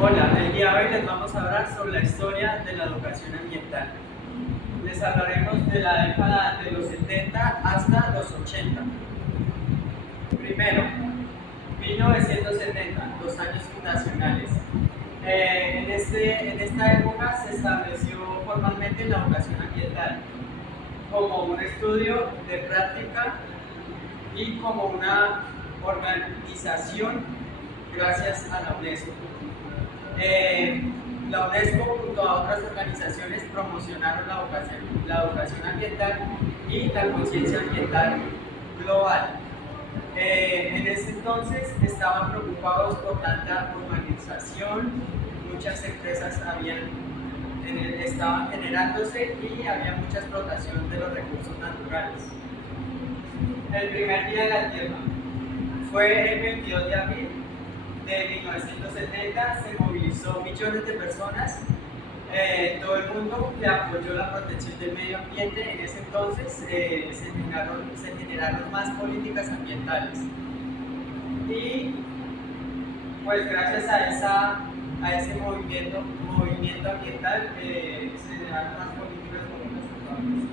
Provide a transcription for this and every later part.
Hola, el día de hoy les vamos a hablar sobre la historia de la educación ambiental. Les hablaremos de la década de los 70 hasta los 80. Primero, 1970, los años fundacionales. En esta época se estableció formalmente la educación ambiental como un estudio de práctica y como una organización gracias a la UNESCO. La UNESCO junto a otras organizaciones promocionaron la educación ambiental y la conciencia ambiental global. En ese entonces estaban preocupados por tanta urbanización, muchas empresas estaban generándose y había mucha explotación de los recursos naturales. El primer día de la Tierra fue el 22 de abril de 1970, se movilizó millones de personas, todo el mundo que apoyó la protección del medio ambiente. En ese entonces se generaron más políticas ambientales y pues gracias a ese movimiento ambiental se generaron más políticas como las actuales.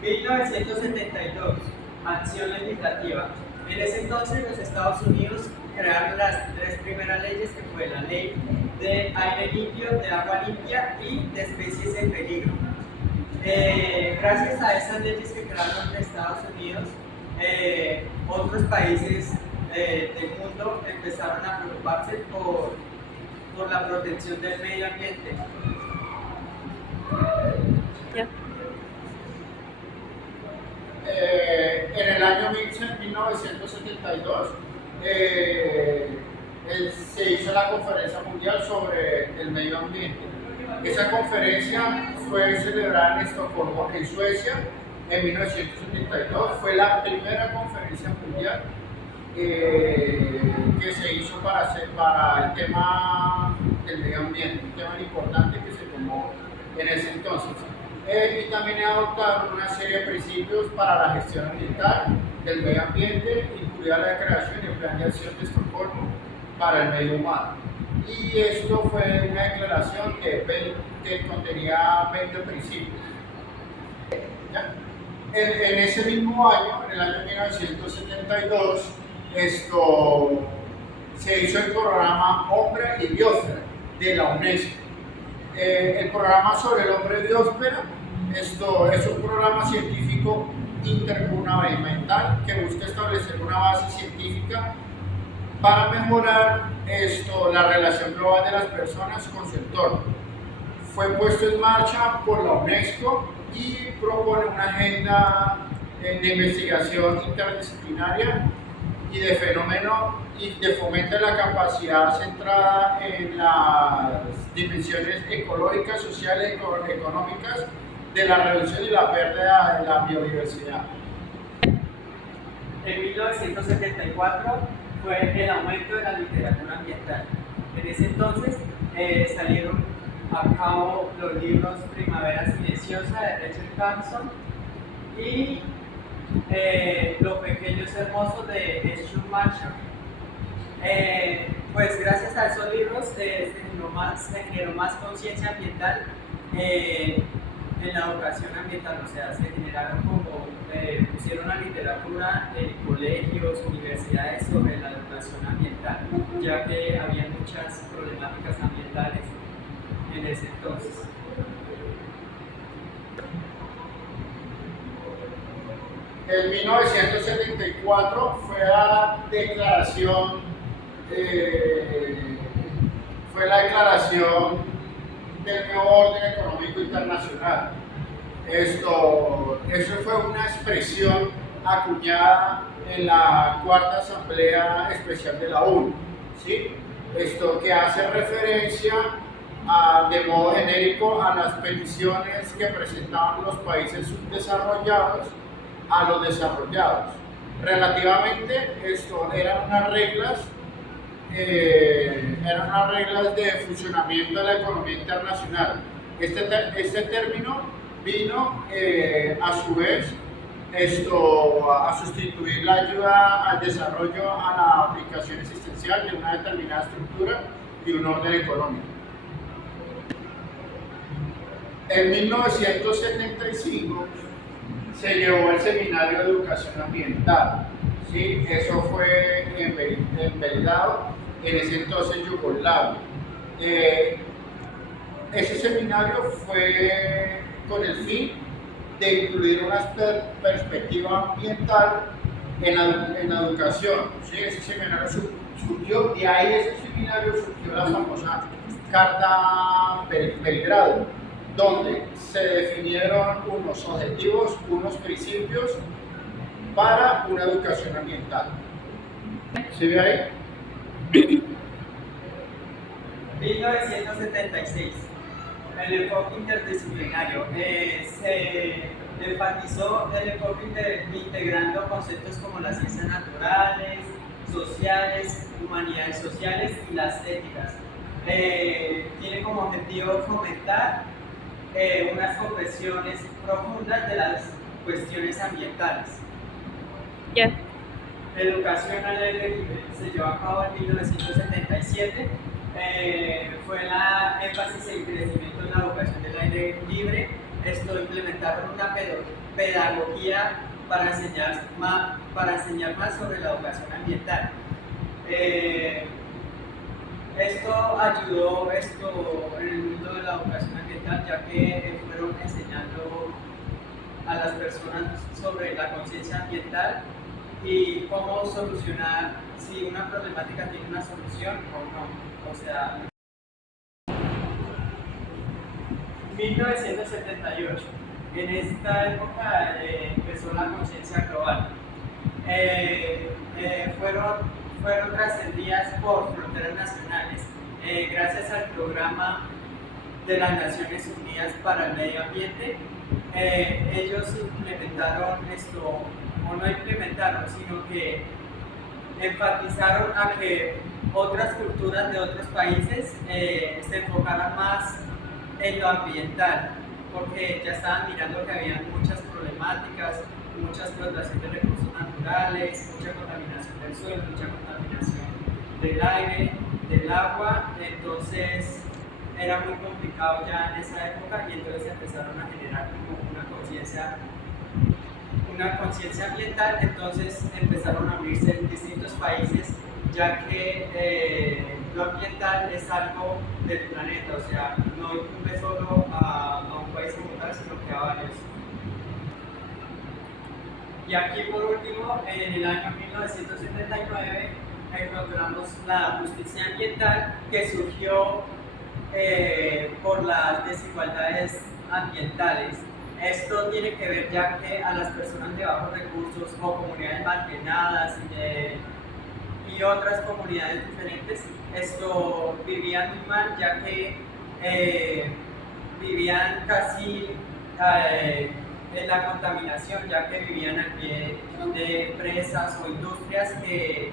1972, acción legislativa. En ese entonces los Estados Unidos crearon las tres primeras leyes, que fue la ley de aire limpio, de agua limpia y de especies en peligro. Gracias a esas leyes que crearon en Estados Unidos, otros países del mundo empezaron a preocuparse por la protección del medio ambiente. En el año 1972 se hizo la Conferencia Mundial sobre el Medio Ambiente. Esa conferencia fue celebrada en Estocolmo, en Suecia, en 1972. Fue la primera conferencia mundial que se hizo para el tema del medio ambiente, un tema importante que se tomó en ese entonces. Y también adoptaron una serie de principios para la gestión ambiental del medio ambiente, incluida la creación del Plan de Acción de Estocolmo para el medio humano. Y esto fue una declaración que contenía 20 principios. ¿Ya? En ese mismo año, en el año 1972, se hizo el programa Hombre y Biosfera de la UNESCO. El programa sobre el hombre y biosfera es un programa científico intergubernamental que busca establecer una base científica para mejorar la relación global de las personas con su entorno. Fue puesto en marcha por la UNESCO y propone una agenda de investigación interdisciplinaria y de fenómeno y de fomenta la capacidad centrada en las dimensiones ecológicas, sociales y económicas de la reducción y la pérdida de la biodiversidad. En 1974 fue el aumento de la literatura ambiental. En ese entonces salieron a cabo los libros Primavera Silenciosa de Rachel Carson y Los Pequeños Hermosos de Stuart Marshall. Pues gracias a esos libros se generó más conciencia ambiental en la educación ambiental, o sea, se generaron pusieron la literatura en colegios, universidades sobre la educación ambiental, ya que había muchas problemáticas ambientales en ese entonces. En 1974 fue la declaración del nuevo orden económico internacional. Eso fue una expresión acuñada en la cuarta asamblea especial de la ONU, ¿sí? Que hace referencia de modo genérico a las peticiones que presentaban los países subdesarrollados a los desarrollados. Relativamente, eran unas reglas de funcionamiento de la economía internacional. Este término vino a su vez a sustituir la ayuda al desarrollo a la aplicación existencial de una determinada estructura y un orden económico. En 1975 se llevó el Seminario de Educación Ambiental, ¿sí? Eso fue en Belgrado, en ese entonces Yugoslavia. Ese seminario fue con el fin de incluir una perspectiva ambiental en la educación, ¿sí? Ese seminario surgió, de ahí de ese seminario surgió la famosa Carta Belgrado, donde se definieron unos objetivos, unos principios para una educación ambiental. ¿Se ve ahí? 1976. El enfoque interdisciplinario. Se enfatizó el enfoque integrando conceptos como las ciencias naturales, sociales, humanidades sociales y las éticas. Tiene como objetivo fomentar unas comprensiones profundas de las cuestiones ambientales. Yeah. La educación al aire libre se llevó a cabo en 1977. Fue la énfasis en crecimiento en la educación del aire libre. Implementaron una pedagogía para enseñar más sobre la educación ambiental. Esto ayudó en el mundo de la educación ambiental, ya que fueron enseñando a las personas sobre la conciencia ambiental y cómo solucionar si una problemática tiene una solución o no. O sea, 1978. En esta época empezó la conciencia global. Fueron trascendidas por fronteras nacionales gracias al programa de las Naciones Unidas para el Medio Ambiente. Ellos implementaron esto, o no implementaron, sino que enfatizaron a que otras culturas de otros países se enfocaran más en lo ambiental, porque ya estaban mirando que había muchas problemáticas, mucha explotación de recursos naturales, mucha contaminación del suelo, mucha contaminación del aire, del agua. Entonces era muy complicado ya en esa época y entonces empezaron a generar como una conciencia ambiental. Entonces empezaron a abrirse en distintos países, ya que lo ambiental es algo del planeta, o sea, no incumbe solo a un país como tal, sino que a varios. Y aquí por último, en el año 1979 encontramos la justicia ambiental, que surgió por las desigualdades ambientales. Esto tiene que ver ya que a las personas de bajos recursos o comunidades marginadas y otras comunidades diferentes vivían muy mal, ya que vivían casi en la contaminación, ya que vivían al pie de presas o industrias que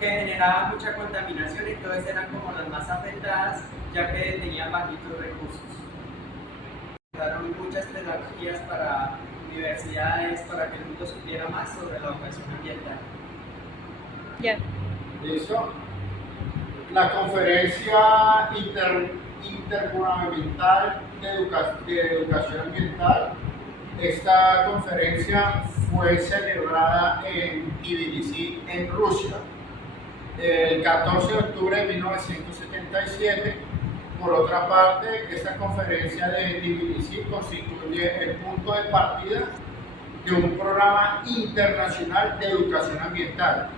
generaban mucha contaminación, entonces eran como las más afectadas, ya que tenían bajitos recursos. Daron muchas pedagogías para universidades, para que el mundo supiera más sobre la educación ambiental. Yeah. ¿Listo? La conferencia intergubernamental de educación ambiental. Esta conferencia fue celebrada en Tbilisi, en Rusia, el 14 de octubre de 1977. Por otra parte, esta conferencia de Tbilisi constituye el punto de partida de un programa internacional de educación ambiental.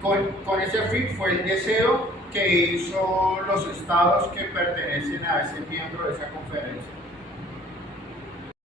Con ese fin fue el deseo que hizo los estados que pertenecen a ese miembro de esa conferencia.